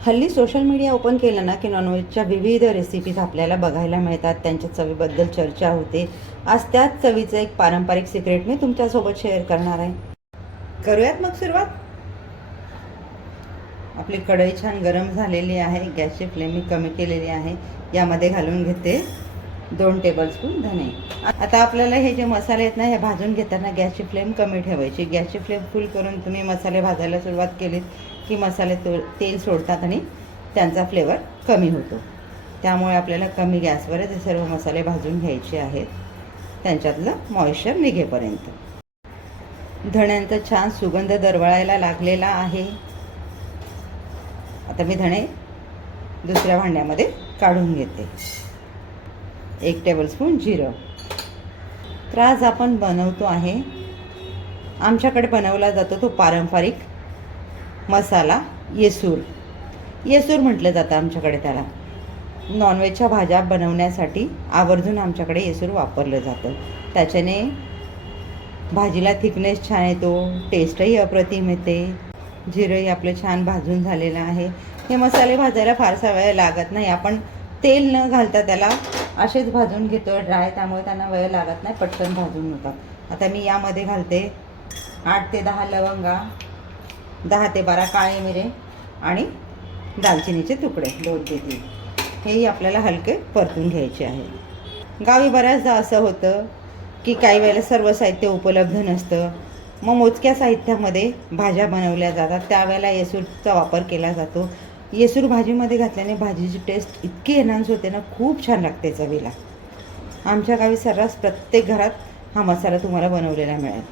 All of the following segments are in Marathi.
हल्ली सोशल मीडिया ओपन केलं ना की नॉनव्हेजच्या विविध रेसिपीज आपल्याला बघायला मिळतात, त्यांच्या चवीबद्दल चर्चा होते. आज त्याच चवीचं एक पारंपरिक सिक्रेट मी तुमच्यासोबत शेअर करणार आहे. करूयात मग सुरुवात. आपली कढई छान गरम झालेली आहे. गॅसची फ्लेम मी कमी केलेली आहे. यामध्ये घालून घेते 2 टेबलस्पून धणे. आता आपल्याला हे जे मसाले आहेत ना, हे भाजून घेताना गॅसची फ्लेम कमी ठेवायची. गॅसची फ्लेम फुल करून तुम्ही मसाले भाजायला सुरुवात केलीत की मसाले तेल सोडतात आणि त्यांचा फ्लेवर कमी होतो. त्यामुळे आपल्याला कमी गॅसवरच हे सर्व मसाले भाजून घ्यायचे आहेत, त्यांच्यातलं मॉइश्चर निघेपर्यंत. धण्यांचा छान सुगंध दरवळायला लागलेला आहे. आता मी धणे दुसऱ्या भांड्यामध्ये काढून घेते. 1 टेबलस्पून जिरं. तर आज आपण बनवतो आहे, आमच्याकडे बनवला जातो तो पारंपरिक मसाला येसूर. येसूर म्हटलं जातं आमच्याकडे त्याला. नॉनव्हेजच्या भाज्या बनवण्यासाठी आवर्जून आमच्याकडे येसूर वापरलं जातं. त्याच्याने भाजीला थिकनेस छान येतो, टेस्टही अप्रतिम येते. जिरंही आपलं छान भाजून झालेलं आहे. हे मसाले भाजायला फारसा वेळ लागत नाही. आपण तेल न घालता त्याला असेच भाजून घेतो ड्राय, त्यामुळे त्यांना वेळ लागत नाही, पटकन भाजून होतात. आता मी यामध्ये घालते 8 ते 10 लवंगा, 10 ते 12 काळे मिरे आणि दालचिनीचे तुकडे 2 ते 3. हेही आपल्याला हलके परतून घ्यायचे आहे. गावी बऱ्याचदा असं होतं की काही वेळेला सर्व साहित्य उपलब्ध नसतं, मग मोजक्या साहित्यामध्ये भाज्या बनवल्या जातात. त्यावेळेला येसूरचा वापर केला जातो. येसूर भाजीमध्ये घातल्याने भाजीची टेस्ट इतकी एन्हान्स होते ना, खूप छान लागते चवीला. आमच्या गावी सर्रास प्रत्येक घरात हा मसाला तुम्हाला बनवलेला मिळेल.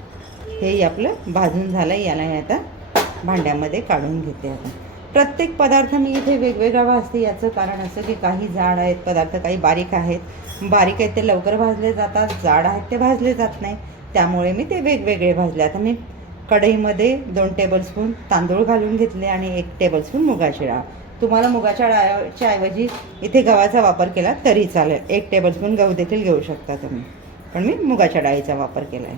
हेही आपलं भाजून झालं. याला मी आता भांड्यामध्ये काढून घेते. आता प्रत्येक पदार्थ मी इथे वेगवेगळा भाजते. याचं कारण असं की काही जाड आहेत पदार्थ, काही बारीक आहेत. बारीक आहेत ते लवकर भाजले जातात, जाड आहेत ते भाजले जात नाही, त्यामुळे मी ते वेगवेगळे भाजले. आता मी कढईमध्ये 2 टेबलस्पून तांदूळ घालून घेतले आणि 1 टेबलस्पून मुगाची डाळ. तुम्हाला मुगाच्या डाळच्या ऐवजी इथे गव्हाचा वापर केला तरी चालेल. 1 टेबलस्पून गहू देखील घेऊ शकता तुम्ही, पण मी मुगाच्या डाळीचा वापर केला आहे.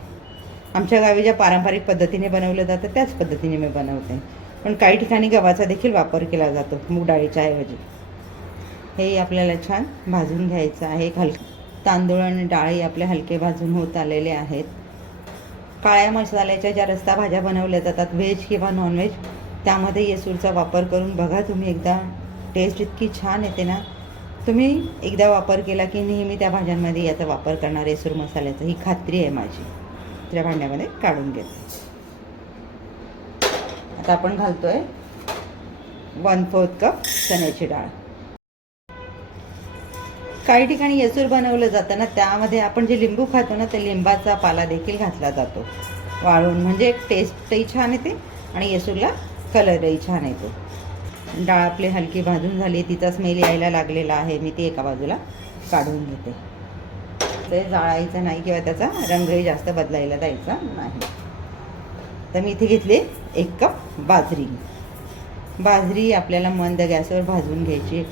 आमच्या गावी ज्या पारंपरिक पद्धतीने बनवलं जातं त्याच पद्धतीने मी बनवते, पण काही ठिकाणी गव्हाचा देखील वापर केला जातो मूग डाळीच्या ऐवजी. हेही आपल्याला छान भाजून घ्यायचं आहे. तांदूळ आणि डाळी आपले हलके भाजून होत आलेले आहेत. काळ्या मसाल्याच्या ज्या रस्सा भाज्या बनवल्या जातात, व्हेज किंवा नॉनव्हेज, त्यामध्ये येसूरचा वापर करून बघा तुम्ही एकदा. टेस्ट इतकी छान येते ना. तुम्ही एकदा वापर केला की नेहमी त्या भाज्यांमध्ये याचा वापर करणार येसूर मसाल्याचा, ही खात्री आहे माझी. त्या भांड्यामध्ये काढून घेते. आता आपण घालतोय 1/4 कप चण्याची डाळ. काही ठिकाणी येसूर बनवलं जातं ना, त्यामध्ये आपण जे लिंबू खातो ना, ते लिंबाचा पाला देखील घातला जातो वाळून, म्हणजे टेस्टही छान येते आणि येसूरला कलरही छान येतो. डाळ आपली हलकी भाजून झाली, तिचा स्मेल यायला लागलेला आहे. मी ती एका बाजूला काढून घेते. ते जाळायचं नाही किंवा त्याचा रंगही जास्त बदलायला द्यायचा नाही. तर मी इथे घेतली 1 कप बाजरी. बाजरी आपल्याला मंद गॅसवर भाजून घ्यायची.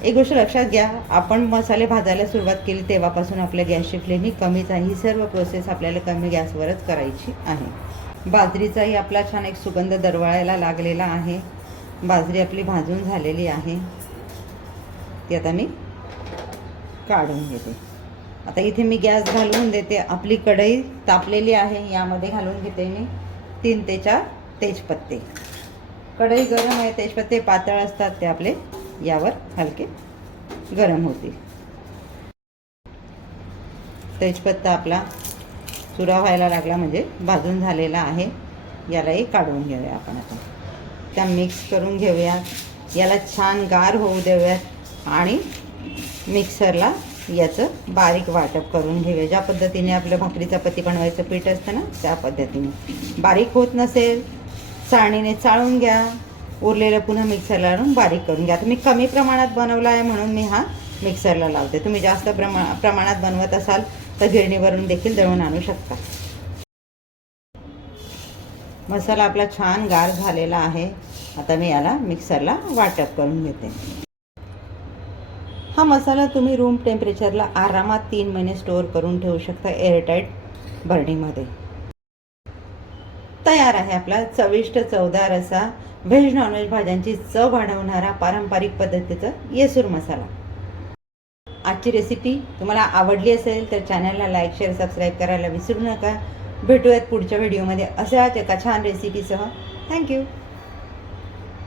एक गोष्ट लक्षात घ्या, आपण मसाले भाजायला सुरुवात केली तेव्हापासून आपल्या गॅसची फ्लेम ही कमीच आहे. ही सर्व प्रोसेस आपल्याला कमी गॅसवरच करायची आहे. बाजरीचाही आपला छान एक सुगंध दरवळायला लागलेला आहे. बाजरी आपली भाजून झालेली आहे. ती आता मी काढून घेते. आता इथे मी गॅस घालवून देते. आपली कढई तापलेली आहे. यामध्ये घालून घेते मी 3 ते 4 तेजपत्ते. कढई गरम आहे. तेजपत्ते पातळ असतात, ते आपले यावर हलके गरम होतील. तेजपत्ता आपला चुरा व्हायला लागला म्हणजे भाजून झालेला आहे. यालाही काढून घेऊया आपण. आता त्या मिक्स करून घेऊयात. याला छान गार होऊ देऊयात आणि मिक्सरला याचं बारीक वाटप करून घेऊया. ज्या पद्धतीने आपलं भाकरी चपाती बनवायचं पीठ असतं ना, त्या पद्धतीने. बारीक होत नसेल, चाळणीने चाळून घ्या. उरलेलं पुन्हा मिक्सरला लावून बारीक करून घ्या. आता मी कमी प्रमाणात बनवला आहे म्हणून मी हा मिक्सरला लावते. तुम्ही जास्त प्रमाणात बनवत असाल तर गिरणीवरून देखील दळून आणू शकता. मसाला आपला छान गार झालेला आहे. आता मी याला मिक्सरला वाटप करून घेते. हा मसाला तुम्ही रूम टेम्परेचरला आरामात 3 महिने स्टोअर करून ठेवू शकता एअरटाईट बर्नीमध्ये. तयार आहे आपला चविष्ट चवदार असा व्हेज नॉनव्हेज भाज्यांची चव वाढवणारा पारंपरिक पद्धतीचा येसूर मसाला. आजची रेसिपी तुम्हाला आवडली असेल तर चॅनलला लाईक शेअर सबस्क्राईब करायला विसरू नका. भेटूयात पुढच्या व्हिडिओमध्ये अशाच एका छान रेसिपीसह. थँक्यू.